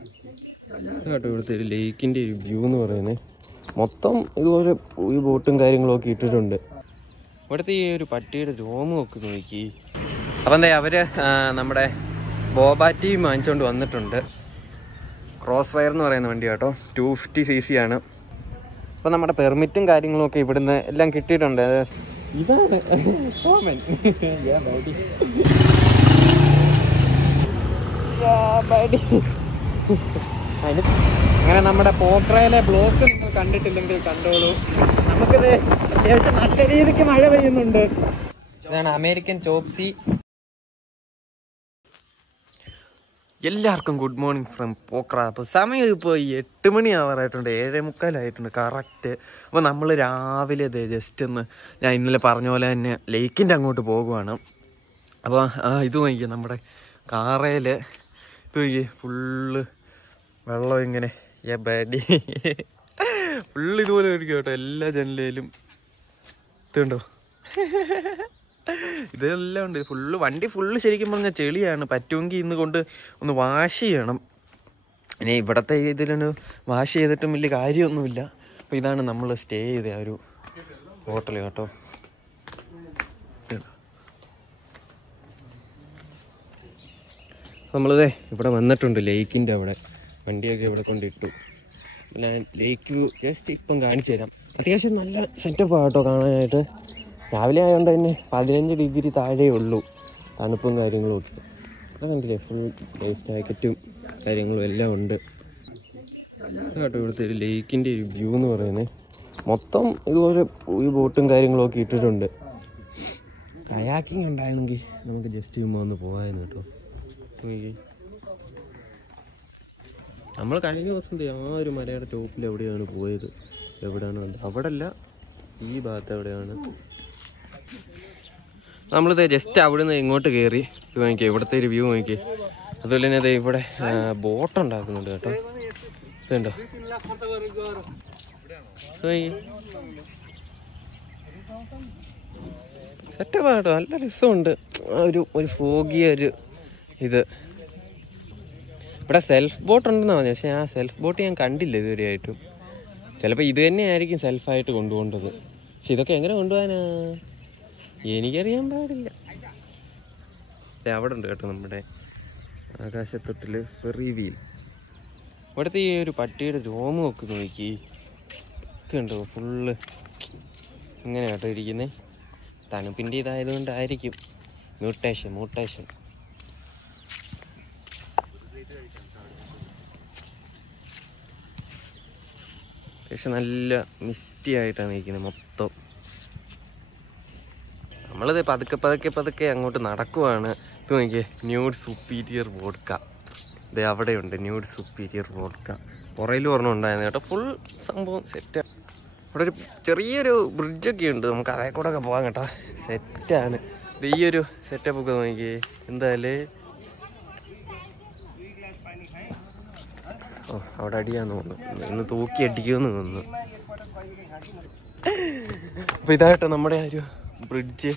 കേട്ടോ ഇവിടുത്തെ ഒരു ലേക്കിൻ്റെ ഒരു വ്യൂ എന്ന് പറയുന്നത്. മൊത്തം ഇതുപോലെ ഈ ബോട്ടും കാര്യങ്ങളൊക്കെ ഇട്ടിട്ടുണ്ട്. ഇവിടുത്തെ ഈ ഒരു പട്ടിയുടെ രോമമൊക്കെ നോക്കി. അപ്പം എന്താ അവർ നമ്മുടെ ബോബാറ്റിയും വാങ്ങിച്ചുകൊണ്ട് വന്നിട്ടുണ്ട്. ക്രോസ് ഫയർ എന്ന് പറയുന്ന വണ്ടി കേട്ടോ, 250cc ആണ്. അപ്പം നമ്മുടെ പെർമിറ്റും കാര്യങ്ങളൊക്കെ ഇവിടുന്ന് എല്ലാം കിട്ടിയിട്ടുണ്ട്. ഇതാണ് അങ്ങനെ നമ്മുടെ പോഖറയിലെ ബ്ലോക്ക് നിങ്ങൾ കണ്ടിട്ടില്ലെങ്കിൽ കണ്ടോളൂ. നമുക്കിത് അത്യാവശ്യം നല്ല രീതിക്ക് മഴ പെയ്യുന്നുണ്ട്. ഇതാണ് അമേരിക്കൻ ചോപ്സി. എല്ലാവർക്കും ഗുഡ് മോർണിംഗ് ഫ്രം പോഖറ. അപ്പോൾ സമയം ഇപ്പോൾ 8 മണി ആവാറായിട്ടുണ്ട്, 7:45 കറക്റ്റ്. അപ്പോൾ നമ്മൾ രാവിലെ ജസ്റ്റ് ഒന്ന് ഞാൻ ഇന്നലെ പറഞ്ഞ പോലെ തന്നെ ലേക്കിൻ്റെ അങ്ങോട്ട് പോകുവാണ്. അപ്പോൾ ഇത് നോക്കിയാൽ നമ്മുടെ കാറയിൽ ഇത് നോക്കിയേ ഫുള്ള് വെള്ളം ഇങ്ങനെ ബാഡി ഫുള്ള് ഇതുപോലെ ഒരിക്കും കേട്ടോ. എല്ലാ ജനലിലും ഇതുണ്ടോ, ഇതെല്ലാം ഉണ്ട്. ഫുള്ള് വണ്ടി ഫുള്ള് ശരിക്കും പറഞ്ഞാൽ ചെളിയാണ്. പറ്റുമെങ്കിൽ ഇന്ന് കൊണ്ട് ഒന്ന് വാഷ് ചെയ്യണം. ഇനി ഇവിടുത്തെ ഇതിലൊന്ന് വാഷ് ചെയ്തിട്ടും വലിയ കാര്യമൊന്നുമില്ല. അപ്പോൾ ഇതാണ് നമ്മൾ സ്റ്റേ ചെയ്ത ആ ഒരു ഹോട്ടൽ കേട്ടോ. നമ്മളിതേ ഇവിടെ വന്നിട്ടുണ്ട് ലേക്കിൻ്റെ അവിടെ. വണ്ടിയൊക്കെ ഇവിടെ കൊണ്ടിട്ടു. ഞാൻ ലേക്ക് വ്യൂ ജസ്റ്റ് ഇപ്പം കാണിച്ചു തരാം. അത്യാവശ്യം നല്ല സെറ്റപ്പാണ് കേട്ടോ കാണാനായിട്ട്. രാവിലെ ആയതുകൊണ്ട് തന്നെ 15 ഡിഗ്രി താഴെ ഉള്ളൂ, തണുപ്പും കാര്യങ്ങളും ഒക്കെ. അത് കണ്ടില്ലേ, ഫുൾ ലൈഫ് ജാക്കറ്റും കാര്യങ്ങളും എല്ലാം ഉണ്ട് കേട്ടോ. ഇവിടുത്തെ ഒരു ലേക്കിൻ്റെ ഒരു വ്യൂ എന്ന് പറയുന്നത്. മൊത്തം ഇതുപോലെ ഈ ബോട്ടും കാര്യങ്ങളൊക്കെ ഇട്ടിട്ടുണ്ട്. കയാക്കിങ് ഉണ്ടായിരുന്നെങ്കിൽ നമുക്ക് ജസ്റ്റ് ചുമ്മാ ഒന്ന് പോകാമായിരുന്നു കേട്ടോ. നമ്മൾ കഴിഞ്ഞ ദിവസം ആ ഒരു മലയുടെ ടോപ്പിൽ എവിടെയാണ് പോയത്, എവിടെയാണ് അവിടെ അല്ല, ഈ ഭാഗത്ത് എവിടെയാണ്. നമ്മളിത് ജസ്റ്റ് അവിടെ നിന്ന് ഇങ്ങോട്ട് കയറി നോക്കിയാൽ ഇവിടുത്തെ ഒരു വ്യൂ നോക്കി. അതുപോലെ തന്നെ അതെ ഇവിടെ ബോട്ട് ഉണ്ടാക്കുന്നുണ്ട് കേട്ടോ. ഇതുണ്ടോ, സെറ്റപ്പാണ് കേട്ടോ, നല്ല രസമുണ്ട്. ഒരു ഫോഗിയ ഒരു ഇത്. ഇവിടെ സെൽഫ് ബോട്ട് ഉണ്ടെന്നാണ് പറഞ്ഞത്, പക്ഷേ ആ സെൽഫ് ബോട്ട് ഞാൻ കണ്ടില്ല ഇതുവരെയായിട്ടും. ചിലപ്പോൾ ഇത് തന്നെയായിരിക്കും സെൽഫായിട്ട് കൊണ്ടുപോകേണ്ടത്. പക്ഷെ ഇതൊക്കെ എങ്ങനെ കൊണ്ടുപോകാനാ എനിക്കറിയാൻ പാടില്ല. അവിടെ ഉണ്ട് കേട്ടോ നമ്മുടെ ആകാശത്തൊട്ടിൽ ഫെറി വീൽ. ഇവിടുത്തെ ഈ ഒരു പട്ടിയുടെ രോമമൊക്കെ നോക്കി. ഇതുണ്ടോ ഫുള്ള് ഇങ്ങനെ കേട്ടോ ഇരിക്കുന്നത്. തണുപ്പിൻ്റെ ഇതായതുകൊണ്ടായിരിക്കും. മ്യൂട്ടേഷൻ. പക്ഷെ നല്ല മിസ്റ്റി ആയിട്ടാണ് ഇരിക്കുന്നത് മൊത്തം. നമ്മളിത് പതുക്കെ അങ്ങോട്ട് നടക്കുവാണ്. ഇത് നോക്കിയേ, ന്യൂഡ് സുപ്പീരിയർ വോഡ്ക. ഇത് അവിടെയുണ്ട് ന്യൂഡ് സുപ്പീരിയർ വോഡ്ക. പുറയിലും ഒരെണ്ണം ഉണ്ടായിരുന്നു കേട്ടോ. ഫുൾ സംഭവം സെറ്റാണ്. ഇവിടെ ഒരു ചെറിയൊരു ബ്രിഡ്ജൊക്കെ ഉണ്ട്, നമുക്ക് അതേ കൂടെ ഒക്കെ പോകാം കേട്ടോ. സെറ്റാണ് ഇത്. ഈ ഒരു സെറ്റപ്പ് ഒക്കെ നോക്കിയേ എന്തായാലും. ഓ അവിടെ അടിയാന്ന് തോന്നുന്നു, ഇന്ന് തൂക്കി അടിക്കുമെന്ന് തോന്നുന്നു. അപ്പോൾ ഇതായിട്ടോ നമ്മുടെ ആ ഒരു ബ്രിഡ്ജ്.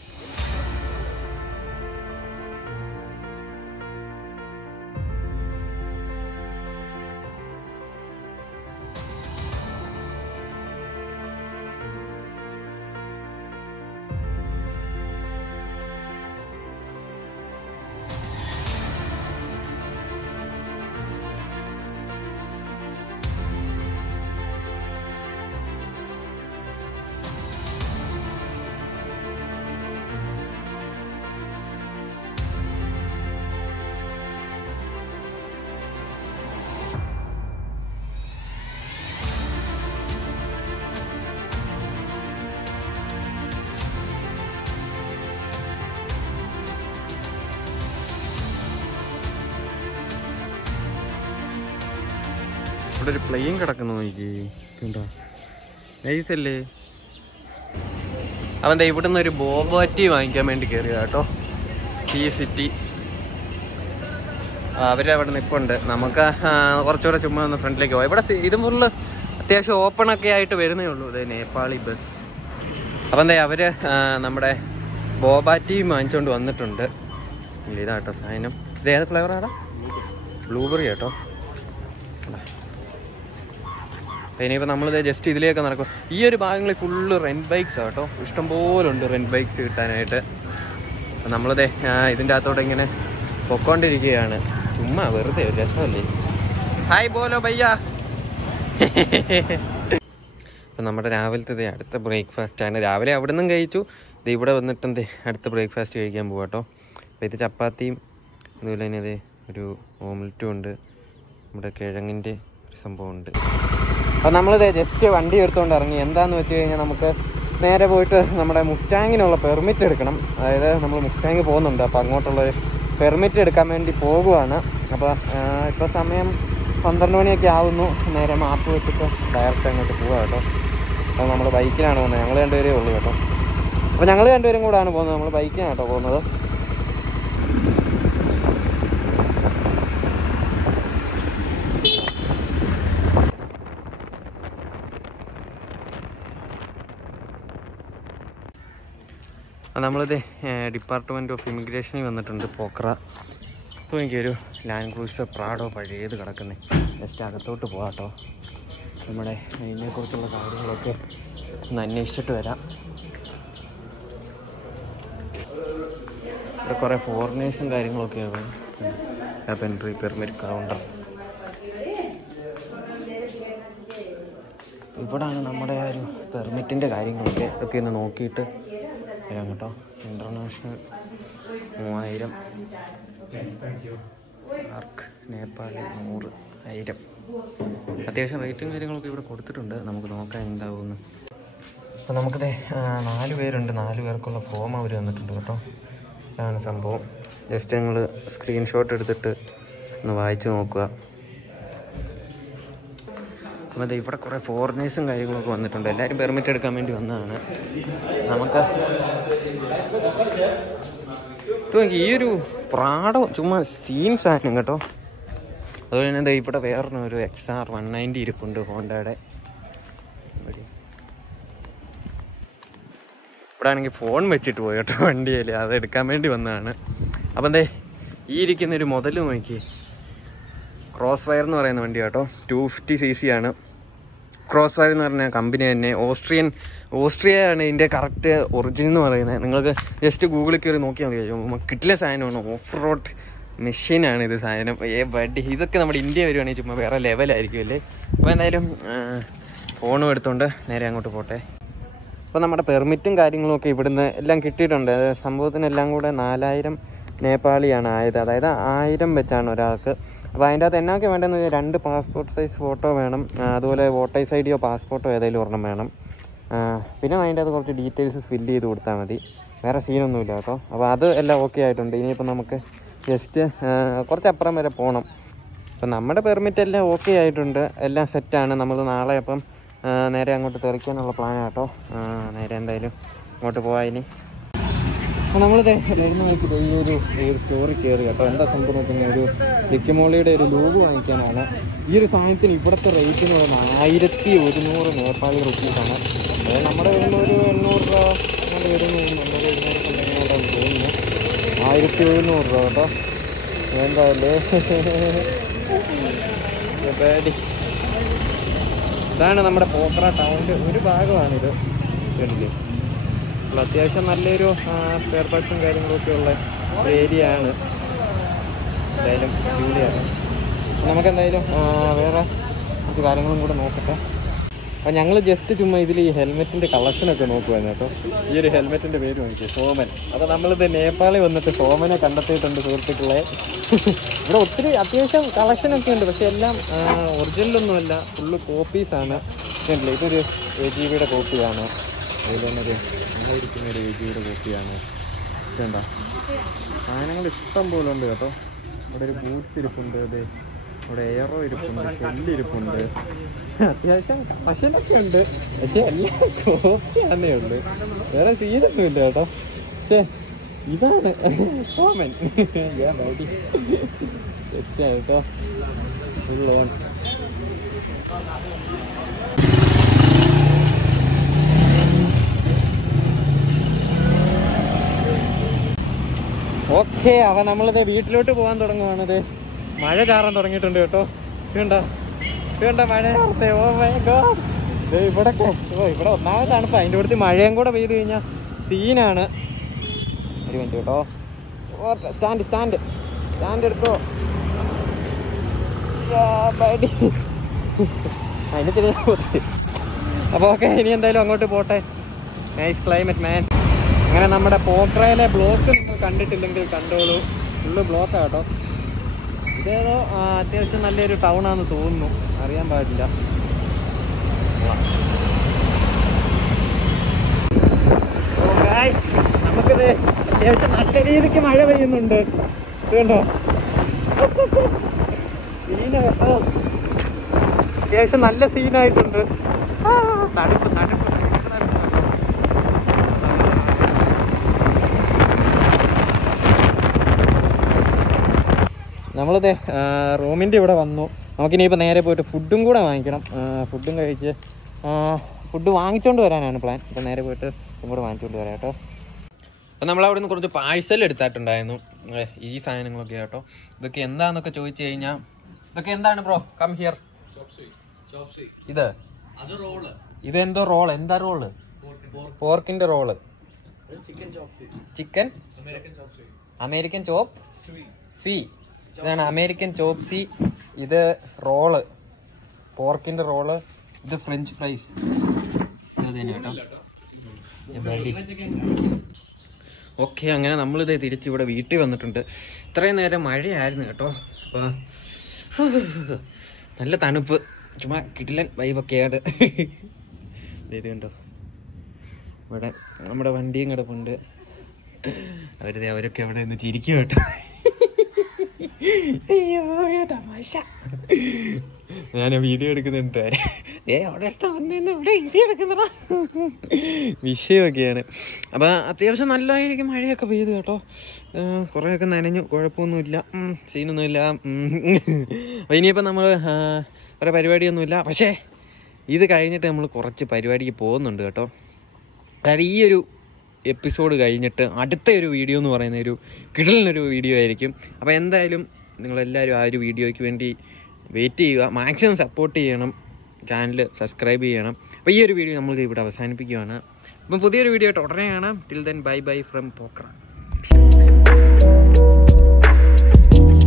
ഇവിടെ ഒരു പ്ലെയിൻ കിടക്കുന്നു നോക്കി, കണ്ടോ, നൈസല്ലേ. അവൻ ഇവിടുന്ന് ഒരു ബോബാറ്റി വാങ്ങിക്കാൻ വേണ്ടി കയറിയതാ കേട്ടോ. സിറ്റി അവരവിടെ നിൽപ്പുണ്ട്. നമുക്ക് കുറച്ചുകൂടെ ചുമ്മാ ഒന്ന് ഫ്രണ്ടിലേക്ക് പോകാം. ഇവിടെ ഇത് ഫുള്ള് അത്യാവശ്യം ഓപ്പണൊക്കെ ആയിട്ട് വരുന്നേ ഉള്ളൂ. ഇത് നേപ്പാളി ബസ്. അപ്പം അവര് നമ്മുടെ ബോബാറ്റിയും വാങ്ങിച്ചുകൊണ്ട് വന്നിട്ടുണ്ട്. ഇതാട്ടോ സാധനം. ഇത് ഏത് ഫ്ലേവറാടാ? ബ്ലൂബെറി കേട്ടോ. ഇനിയിപ്പോൾ നമ്മളിത് ജസ്റ്റ് ഇതിലേക്ക് നടക്കും. ഈ ഒരു ഭാഗങ്ങളിൽ ഫുള്ള് റെൻറ്റ് ബൈക്സ് കേട്ടോ, ഇഷ്ടംപോലെ ഉണ്ട് റെൻറ്റ് ബൈക്സ് കിട്ടാനായിട്ട്. അപ്പം നമ്മളിതേ ഇതിൻ്റെ അകത്തോടെ ഇങ്ങനെ പൊക്കോണ്ടിരിക്കുകയാണ്. ചുമ്മാ വെറുതെ ഒരു രസമല്ലേ. ഹായ് ബോലോ ഭയ്യ. അപ്പം നമ്മുടെ രാവിലത്തെ അടുത്ത ബ്രേക്ക്ഫാസ്റ്റാണ്. രാവിലെ അവിടെ നിന്നും കഴിച്ചു. ഇത് ഇവിടെ വന്നിട്ട് അടുത്ത ബ്രേക്ക്ഫാസ്റ്റ് കഴിക്കാൻ പോകാം കേട്ടോ. അപ്പോൾ ഇത് ചപ്പാത്തിയും അതുപോലെ തന്നെ അതെ ഒരു ഓംലെറ്റും ഉണ്ട്. നമ്മുടെ കിഴങ്ങിൻ്റെ ഒരു സംഭവമുണ്ട്. അപ്പോൾ നമ്മളിത് ജസ്റ്റ് വണ്ടി എടുത്തുകൊണ്ട് ഇറങ്ങി. എന്താണെന്ന് വെച്ച് കഴിഞ്ഞാൽ നമുക്ക് നേരെ പോയിട്ട് നമ്മുടെ മുസ്റ്റാങ്ങിനുള്ള പെർമിറ്റ് എടുക്കണം. അതായത് നമ്മൾ മുസ്റ്റാങ് പോകുന്നുണ്ട്. അപ്പോൾ അങ്ങോട്ടുള്ള പെർമിറ്റ് എടുക്കാൻ വേണ്ടി പോകുവാണ്. അപ്പോൾ ഇപ്പോൾ സമയം 12 മണിയൊക്കെ ആവുന്നു. നേരെ മാപ്പ് വെച്ചിട്ട് ഡയറക്റ്റ് അങ്ങോട്ട് പോകാം കേട്ടോ. അപ്പോൾ നമ്മൾ ബൈക്കിലാണ് പോകുന്നത്. ഞങ്ങൾ രണ്ടുപേരേ ഉള്ളൂ കേട്ടോ. അപ്പോൾ ഞങ്ങൾ രണ്ടുപേരും കൂടാണ് പോകുന്നത്. നമ്മൾ ബൈക്കിനാണ് കേട്ടോ പോകുന്നത്. നമ്മളിത് ഡിപ്പാർട്ട്മെൻറ്റ് ഓഫ് ഇമിഗ്രേഷനിൽ വന്നിട്ടുണ്ട്, പോഖറ. അപ്പോൾ എനിക്കൊരു ലാൻഡ് ക്രൂസർ പ്രാഡോ പഴയത് കിടക്കുന്നത്. ജസ്റ്റ് അകത്തോട്ട് പോകാം കേട്ടോ. നമ്മുടെ അതിനെക്കുറിച്ചുള്ള കാര്യങ്ങളൊക്കെ ഒന്ന് അന്വേഷിച്ചിട്ട് വരാം. ഇവിടെ കുറേ ഫോറിനേഴ്സും കാര്യങ്ങളൊക്കെയാണ്. Entry permit counter. ഇവിടാണ് നമ്മുടെ ആ ഒരു പെർമിറ്റിൻ്റെ കാര്യങ്ങളൊക്കെ ഒക്കെ ഒന്ന് നോക്കിയിട്ട് വരാം കേട്ടോ. ഇൻ്റർനാഷണൽ 3000, സാർക്ക് നേപ്പാളി 100, 1000. അത്യാവശ്യം റേറ്റും കാര്യങ്ങളൊക്കെ ഇവിടെ കൊടുത്തിട്ടുണ്ട്. നമുക്ക് നോക്കാം എന്താവുമെന്ന്. അപ്പോൾ നമുക്കിത് 4 പേരുണ്ട്. 4 പേർക്കുള്ള ഫോം അവർ തന്നിട്ടുണ്ട് കേട്ടോ. ഇതാണ് സംഭവം. ജസ്റ്റ് ഞങ്ങൾ സ്ക്രീൻഷോട്ട് എടുത്തിട്ട് ഒന്ന് വായിച്ച് നോക്കുക. അപ്പോൾ ഇവിടെ കുറേ ഫോറിനേഴ്സും കാര്യങ്ങളൊക്കെ വന്നിട്ടുണ്ട്. എല്ലാവരും പെർമിറ്റ് എടുക്കാൻ വേണ്ടി വന്നതാണ്. നമുക്ക് ഈ ഒരു പ്രാഡോ ചുമ്മാ സീൻ സാധനം കേട്ടോ. അതുപോലെ തന്നെ ഇവിടെ വേറൊരു XR 190 ഇരിപ്പുണ്ട്, ഹോണ്ടയുടെ. ഇവിടെ ആണെങ്കിൽ ഫോൺ വെച്ചിട്ട് പോയി കേട്ടോ വണ്ടിയിൽ. അത് എടുക്കാൻ വേണ്ടി വന്നതാണ്. അപ്പം ഈ ഇരിക്കുന്നൊരു മുതൽ നോക്കി. ക്രോസ് ഫയർ എന്ന് പറയുന്ന വണ്ടി കേട്ടോ. 250cc ആണ്. ക്രോസ് ഫയർ എന്ന് പറഞ്ഞ കമ്പനി തന്നെ ഓസ്ട്രിയയാണ് ഇതിൻ്റെ കറക്റ്റ് ഒറിജിൻ എന്ന് പറയുന്നത്. നിങ്ങൾക്ക് ജസ്റ്റ് ഗൂഗിളിൽ കയറി നോക്കിയാൽ മതി. കിട്ടില്ല സാധനമാണ്. ഓഫ് റോഡ് മെഷീനാണ് ഇത് സാധനം. വണ്ടി ഇതൊക്കെ നമ്മുടെ ഇന്ത്യ വരുവാണെങ്കിൽ ചുമ്മാ വേറെ ലെവലായിരിക്കും അല്ലേ. അപ്പോൾ എന്തായാലും ഫോണും എടുത്തുകൊണ്ട് നേരെ അങ്ങോട്ട് പോട്ടെ. അപ്പോൾ നമ്മുടെ പെർമിറ്റും കാര്യങ്ങളും ഒക്കെ ഇവിടുന്ന് എല്ലാം കിട്ടിയിട്ടുണ്ട്. സംഭവത്തിനെല്ലാം കൂടെ 4000 നേപ്പാളിയാണ് ആയത്. അതായത് 1000 വെച്ചാണ് ഒരാൾക്ക്. അപ്പോൾ അതിൻ്റെ അകത്ത് എന്നൊക്കെ വേണ്ടതെന്ന് വെച്ചാൽ 2 പാസ്പോർട്ട് സൈസ് ഫോട്ടോ വേണം. അതുപോലെ വോട്ടേഴ്സ് ഐഡിയോ പാസ്പോർട്ടോ ഏതെങ്കിലും ഒരെണ്ണം വേണം. പിന്നെ അതിൻ്റെ അകത്ത് കുറച്ച് ഡീറ്റെയിൽസ് ഫില്ല് ചെയ്ത് കൊടുത്താൽ മതി. വേറെ സീനൊന്നുമില്ല കേട്ടോ. അപ്പോൾ അത് എല്ലാം ഓക്കെ ആയിട്ടുണ്ട്. ഇനിയിപ്പോൾ നമുക്ക് ജസ്റ്റ് കുറച്ചപ്പുറം വരെ പോകണം. അപ്പോൾ നമ്മുടെ പെർമിറ്റ് എല്ലാം ഓക്കെ ആയിട്ടുണ്ട്. എല്ലാം സെറ്റാണ്. നമ്മൾ നാളെ അപ്പം നേരെ അങ്ങോട്ട് തെറിക്കാനുള്ള പ്ലാനാണ് കേട്ടോ. നേരെ എന്തായാലും അങ്ങോട്ട് പോകാം. ഇനി അപ്പോൾ നമ്മളിത് വരുന്ന വഴിക്ക് ഈ ഒരു സ്റ്റോറി കയറി കേട്ടോ. എന്താ സംഭവം നോക്കുന്നത്, ഒരു ലിക്കുമോളിയുടെ ഒരു ലൂഗ് വാങ്ങിക്കാനാണ്. ഈ ഒരു സാധനത്തിന് ഇവിടുത്തെ റേറ്റ് എന്ന് പറയുന്നത് 1100 നേപ്പാളി റുപ്പീസാണ്. അതായത് നമ്മുടെ വരുന്ന ഒരു 800 രൂപ അങ്ങനെ വരുന്നു. നല്ലൊരു എഴുന്നേൽക്കുണ്ടെങ്കിലാണ് തോന്നുന്നു. 1700 രൂപ കേട്ടോ. എന്തായാലേ ഇതാണ് നമ്മുടെ പോഖറ ടൗണിൻ്റെ ഒരു ഭാഗമാണിത്. കണ്ടില്ലേ, അത്യാവശ്യം നല്ലൊരു സ്പെയർ പാർട്സും കാര്യങ്ങളൊക്കെ ഉള്ള ഒരു ഏരിയ ആണ്. എന്തായാലും അടിപൊളിയാണ്. നമുക്കെന്തായാലും വേറെ കുറച്ച് കാര്യങ്ങളും കൂടെ നോക്കട്ടെ. അപ്പോൾ ഞങ്ങൾ ജസ്റ്റ് ചുമ്മാ ഇതിൽ ഈ ഹെൽമെറ്റിൻ്റെ കളക്ഷനൊക്കെ നോക്കുവായിരുന്നു കേട്ടോ. ഈ ഒരു ഹെൽമെറ്റിൻ്റെ പേര് നോക്കിയത് സോമൻ. അപ്പോൾ നമ്മളിത് നേപ്പാളിൽ വന്നിട്ട് സോമനെ കണ്ടെത്തിയിട്ടുണ്ട് സുഹൃത്തുക്കളെ. ഇവിടെ ഒത്തിരി അത്യാവശ്യം കളക്ഷനൊക്കെ ഉണ്ട്. പക്ഷെ എല്ലാം ഒറിജിനലൊന്നുമല്ല, ഫുള്ള് കോപ്പീസാണ്. ഇതൊരു AGVയുടെ കോപ്പിയാണ്. അതിൽ തന്നെ ഒരു നല്ലൊരു AGVയുടെ കോപ്പിയാണ്. ഇതുണ്ടോ, സാധനങ്ങൾ ഇഷ്ടം പോലെ ഉണ്ട് കേട്ടോ. ഇവിടെ ഒരു ബൂട്ട്സ് ഇരിപ്പുണ്ട്, അതെ ഇവിടെ എയറോ ഇരിപ്പുണ്ട്, ഷെല്ല് ഇരിപ്പുണ്ട്. അത്യാവശ്യം കളക്ഷനൊക്കെ ഉണ്ട്. പക്ഷെ എല്ലാം കോപ്പിയാന്നേ ഉള്ളു, വേറെ സീനൊന്നുമില്ല കേട്ടോ. പക്ഷേ ഇതാണ് സോമൻ. കേട്ടോ, ഫുൾ ഓൺ. ഓക്കെ, അപ്പം നമ്മളിത് വീട്ടിലോട്ട് പോകാൻ തുടങ്ങുവാണിത്. മഴ ചാറാൻ തുടങ്ങിയിട്ടുണ്ട് കേട്ടോ. ഇതുണ്ടോ, വേണ്ട മഴ ഇവിടൊക്കെ ഇവിടെ ഒന്നാമത് തണുപ്പ്, അതിൻ്റെ അടുത്ത് മഴയും കൂടെ പെയ്ത് കഴിഞ്ഞാൽ സീനാണ്. ഒരു മിനിറ്റ് കേട്ടോ. സ്റ്റാൻഡ് എടുത്തോ. അതിന് തിരിഞ്ഞ അപ്പോൾ ഓക്കെ, ഇനി എന്തായാലും അങ്ങോട്ട് പോട്ടെ. നൈസ് ക്ലൈമറ്റ് മാൻ. അങ്ങനെ നമ്മുടെ പോഖറയിലെ ബ്ലോക്ക് നിങ്ങൾ കണ്ടിട്ടില്ലെങ്കിൽ കണ്ടോളൂ. ഫുള്ള് ബ്ലോക്കാണ് കേട്ടോ. ഇതേതോ അത്യാവശ്യം നല്ലൊരു ടൗൺ ആണെന്ന് തോന്നുന്നു, അറിയാൻ പാടില്ല. നമുക്കിത് അത്യാവശ്യം നല്ല രീതിക്ക് മഴ പെയ്യുന്നുണ്ട്. ഇതുണ്ടോ, സീന കേട്ടോ, അത്യാവശ്യം നല്ല സീനായിട്ടുണ്ട്. തണുപ്പ് നമ്മളിത് റൂമിൻ്റെ ഇവിടെ വന്നു. നമുക്കിനിയിപ്പോൾ നേരെ പോയിട്ട് ഫുഡും കൂടെ വാങ്ങിക്കണം. ഫുഡും കഴിച്ച് ഫുഡ് വാങ്ങിച്ചുകൊണ്ട് വരാനാണ് പ്ലാൻ. അപ്പോൾ നേരെ പോയിട്ട് ഫുഡും കൂടെ വാങ്ങിച്ചുകൊണ്ട് വരാം കേട്ടോ. അപ്പോൾ നമ്മളവിടെ നിന്ന് കുറച്ച് പാഴ്സൽ എടുത്തിട്ടുണ്ടായിരുന്നു, ഈ സാധനങ്ങളൊക്കെ കേട്ടോ. ഇതൊക്കെ എന്താണെന്നൊക്കെ ചോദിച്ചു കഴിഞ്ഞാൽ, ഇതൊക്കെ എന്താണ് ബ്രോ? Come here. ഇതെന്തോ റോള്? എന്താ റോള്? പോർക്കിന്റെ roll. Chicken American chop suey. ഇതാണ് അമേരിക്കൻ ചോപ്പ് സി. ഇത് റോള്, പോർക്കിന്റെ റോള്. ഇത് ഫ്രഞ്ച് ഫ്രൈസ്. ഇത് തന്നെ കേട്ടോ. ഓക്കെ, അങ്ങനെ നമ്മളിത് തിരിച്ചിവിടെ വീട്ടിൽ വന്നിട്ടുണ്ട്. ഇത്രയും നേരം മഴയായിരുന്നു കേട്ടോ. അപ്പോൾ നല്ല തണുപ്പ്, ചുമ്മാ കിടിലൻ വൈബൊക്കെയാണ്. ഇത് കണ്ടോ, ഇവിടെ നമ്മുടെ വണ്ടിയും കിടപ്പുണ്ട്. അവരൊക്കെ അവിടെ നിന്ന് ചിരിക്കും കേട്ടോ. അയ്യോ തമാശ, ഞാൻ വീഡിയോ എടുക്കുന്നുണ്ട്. അവിടെ വന്നിരുന്നു ഇവിടെ വീഡിയോ എടുക്കുന്നതാ, വിഷയമൊക്കെയാണ്. അപ്പം അത്യാവശ്യം നല്ലതായിരിക്കും മഴയൊക്കെ പെയ്തു കേട്ടോ. കുറേയൊക്കെ നനഞ്ഞു, കുഴപ്പമൊന്നുമില്ല, സീനൊന്നുമില്ല. അപ്പം ഇനിയിപ്പം നമ്മൾ വേറെ പരിപാടിയൊന്നുമില്ല. പക്ഷേ ഇത് കഴിഞ്ഞിട്ട് നമ്മൾ കുറച്ച് പരിപാടിക്ക് പോകുന്നുണ്ട് കേട്ടോ. അതായത് ഈ ഒരു എപ്പിസോഡ് കഴിഞ്ഞിട്ട് അടുത്ത ഒരു വീഡിയോ എന്ന് പറയുന്ന ഒരു കിടലിനൊരു വീഡിയോ ആയിരിക്കും. അപ്പോൾ എന്തായാലും നിങ്ങളെല്ലാവരും ആ ഒരു വീഡിയോയ്ക്ക് വേണ്ടി വെയിറ്റ് ചെയ്യുക, മാക്സിമം സപ്പോർട്ട് ചെയ്യണം, ചാനൽ സബ്സ്ക്രൈബ് ചെയ്യണം. അപ്പോൾ ഈ ഒരു വീഡിയോ നമ്മൾ ഇവിടെ അവസാനിപ്പിക്കുകയാണ്. അപ്പം പുതിയൊരു വീഡിയോ ആയിട്ട് ഉടനെ കാണാം. Till then bye bye from പോഖറ.